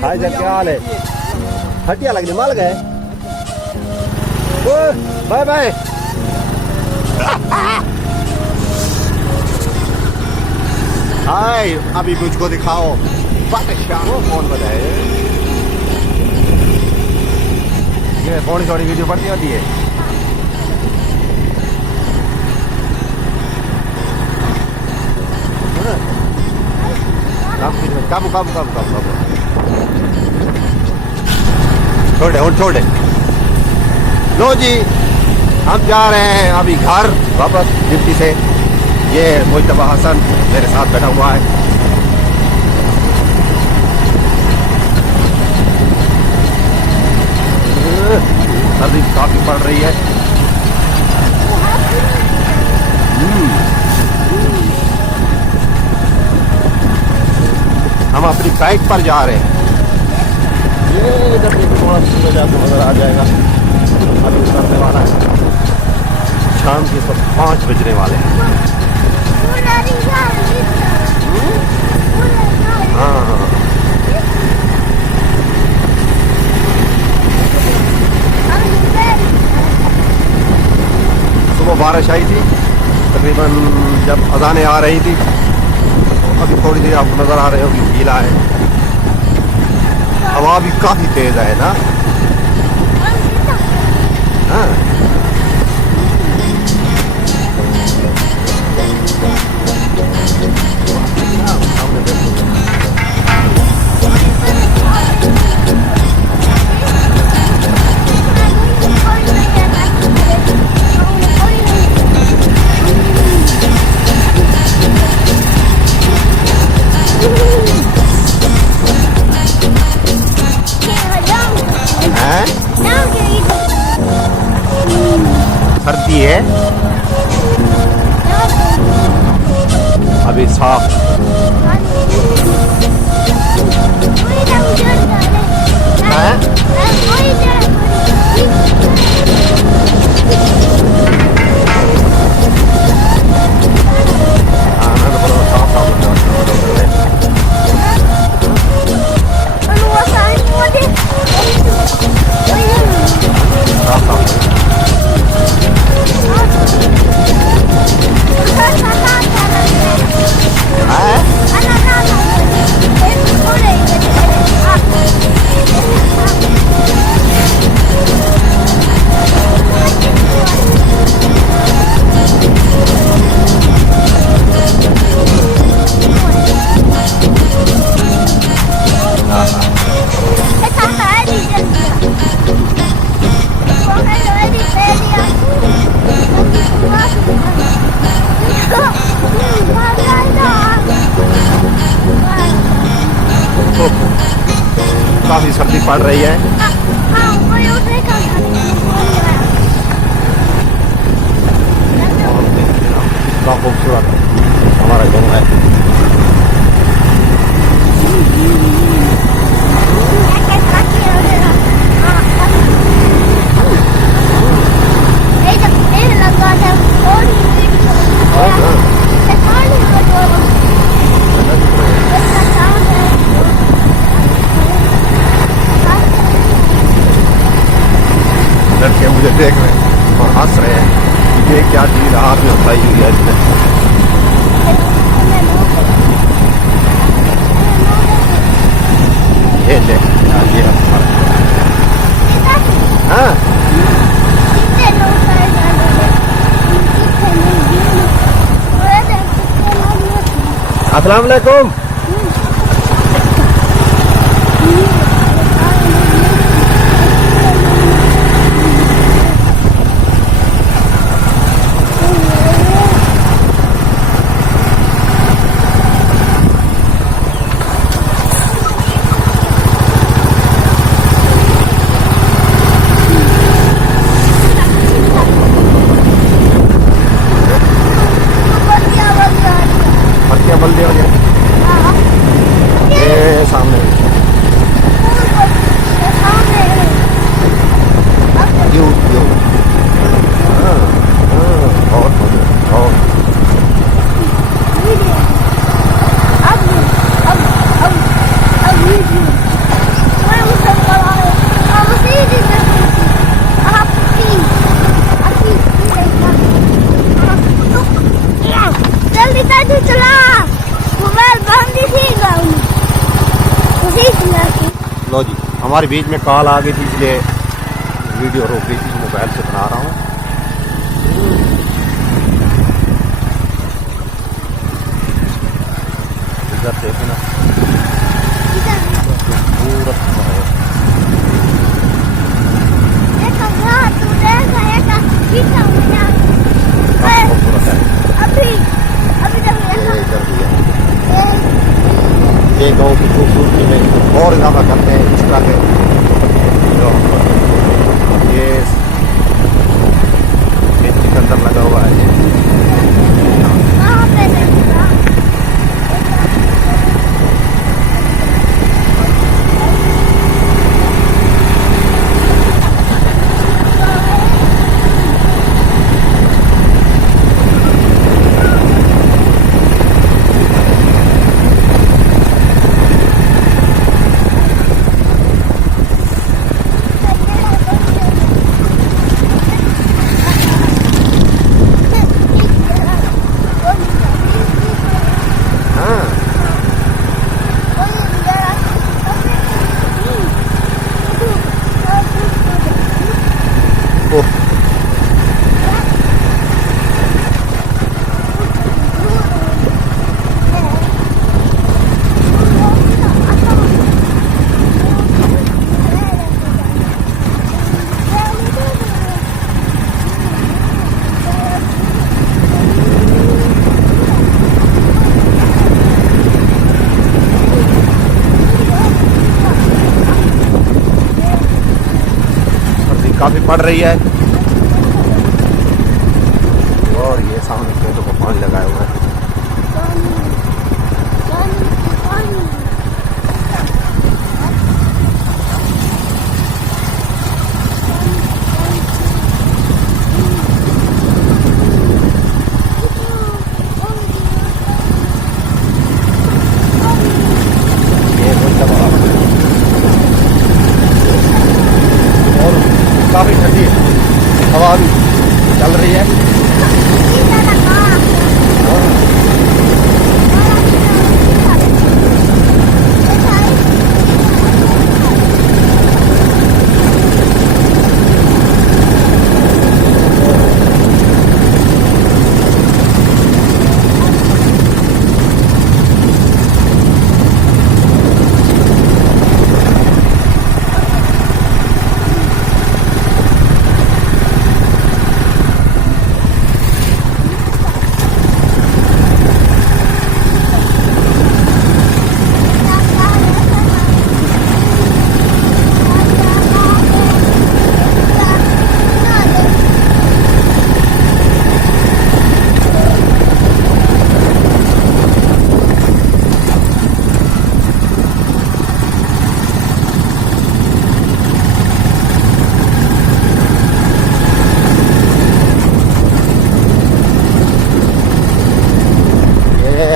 Hi sir, क्या हाल है? हटिया लगने माल गए। Bye bye. हाय, अभी मुझको दिखाओ बादशाह कौन बनाए। ये थोड़ी थोड़ी वीडियो बनती होती है। काबू काबू काबू काबू काबू। छोड़ दे और छोड़ दे। लो जी, हम जा रहे हैं अभी घर वापस डिप्टी से। ये मुस्तफा हसन मेरे साथ बैठा हुआ है। सर्दी काफी पड़ रही है। हम अपनी बाइक पर जा रहे हैं। ये इधर से थोड़ा सूरज आपको नजर आ जाएगा। अभी उतरने वाला है। शाम के 5 बजने वाले हैं। हाँ, सुबह बारिश आई थी तकरीबन जब अजानें आ रही थी। अभी थोड़ी देर आपको नजर आ रहे हो कि गीला है। हवा भी काफी तेज है ना। हाँ, सर्दी है अभी साफ। काफी सर्दी पड़ रही है। कितना खूबसूरत हमारा गाँव है। लड़के मुझे देख रहे हैं और हंस रहे हैं। ये क्या चीज हाथ में उठाई हुई है इसने। ये ले ये हाँ, अस्सलाम वालेकुम। बल्ले हो गए ये सामने यू यू। बहुत हमारे बीच में कॉल आ गई थी इसलिए वीडियो रोक दी थी, मोबाइल से बना रहा हूँ। इधर देखना खूबसूरत ये गाँव की खूबसूरती में और इजाफा करते हैं इस तरह के जो ये के अंदर लगा हुआ है। काफी पड़ रही है और ये सामने खेतों को पानी लगाया हुआ है। काफी ठंडी हवा भी चल रही है।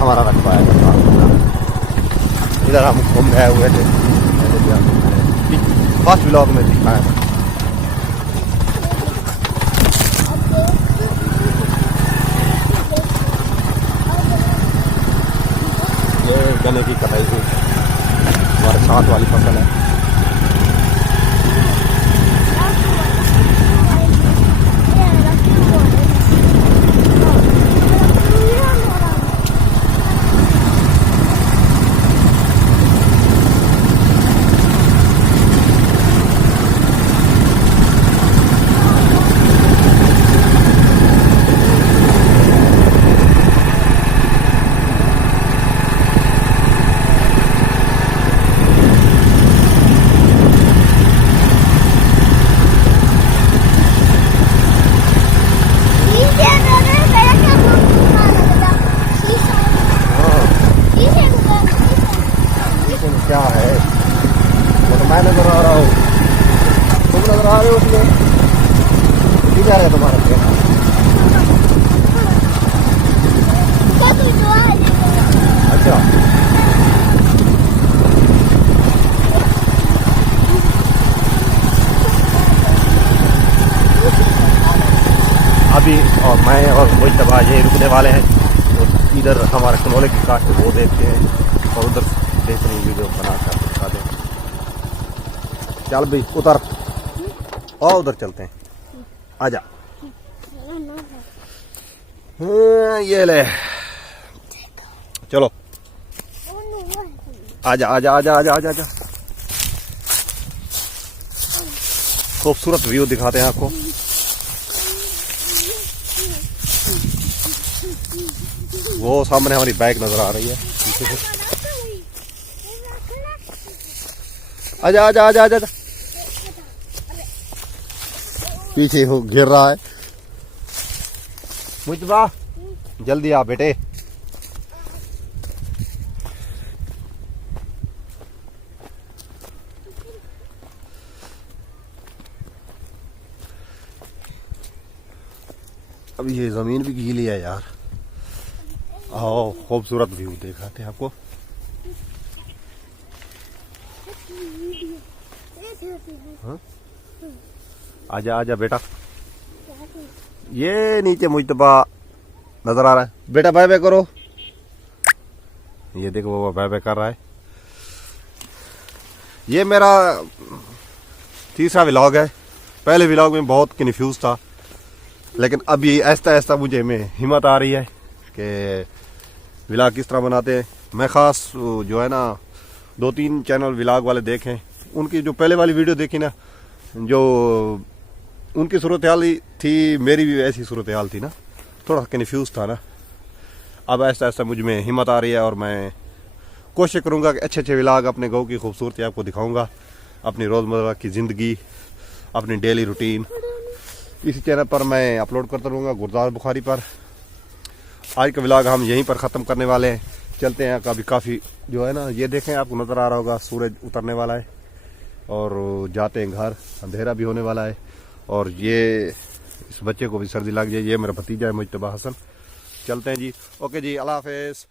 हमारा रखवा है इधर हम घूम गए हुए थे, फर्स्ट व्लॉग में दिखाया था। ये गन्ने की कटाई हुई हमारे साथ वाली फसल है। क्या है वो तो मैं नजर आ रहा हूँ, तुम नजर आ रहे हो उसमें क्या है तुम्हारा क्या? अच्छा अभी और मैं और वही तबाह ये रुकने वाले हैं, तो इधर हमारा कनौले की काट वो देखते हैं और उधर देखने वीडियो बना कर दिखा दें। चल भाई उतर, और उधर चलते हैं, आजा। ये ले, चलो आजा आजा आजा आजा आजा आजा। खूबसूरत व्यू दिखाते हैं आपको। वो सामने हमारी बाइक नजर आ रही है पीछे से। आजा आजा आजा आजा, पीछे हो गिर रहा है। मुझबा जल्दी आ बेटे। अब ये जमीन भी गीली है यार। आओ खूबसूरत व्यू दिखाते हैं आपको। हाँ? आजा आजा बेटा। ये नीचे मुझतबा नजर आ रहा है बेटा, बाय बाय करो। ये देखो वो बाय बाय कर रहा है। ये मेरा तीसरा व्लॉग है। पहले व्लॉग में बहुत कन्फ्यूज था, लेकिन अभी ऐसा ऐसा मुझे में हिम्मत आ रही है कि व्लॉग किस तरह बनाते हैं। मैं ख़ास जो है ना 2-3 चैनल व्लॉग वाले देखें, उनकी जो पहले वाली वीडियो देखी ना, जो उनकी सूरत हाल थी, मेरी भी ऐसी सूरत हाल थी ना, थोड़ा कन्फ्यूज था ना। अब ऐसा ऐसा मुझ में हिम्मत आ रही है और मैं कोशिश करूँगा कि अच्छे अच्छे व्लॉग अपने गाँव की खूबसूरती आपको दिखाऊँगा, अपनी रोज़मर्रा की ज़िंदगी, अपनी डेली रूटीन इसी चैनल पर मैं अपलोड करता रहूँगा, गुरदार बुखारी पर। आज का व्लॉग हम यहीं पर ख़त्म करने वाले हैं। चलते हैं, कभी काफ़ी जो है ना, ये देखें आपको नज़र आ रहा होगा सूरज उतरने वाला है और जाते हैं घर, अंधेरा भी होने वाला है। और ये इस बच्चे को भी सर्दी लग जाए, ये मेरा भतीजा है मुजतबा हसन। चलते हैं जी, ओके जी, अल्लाह हाफिज़।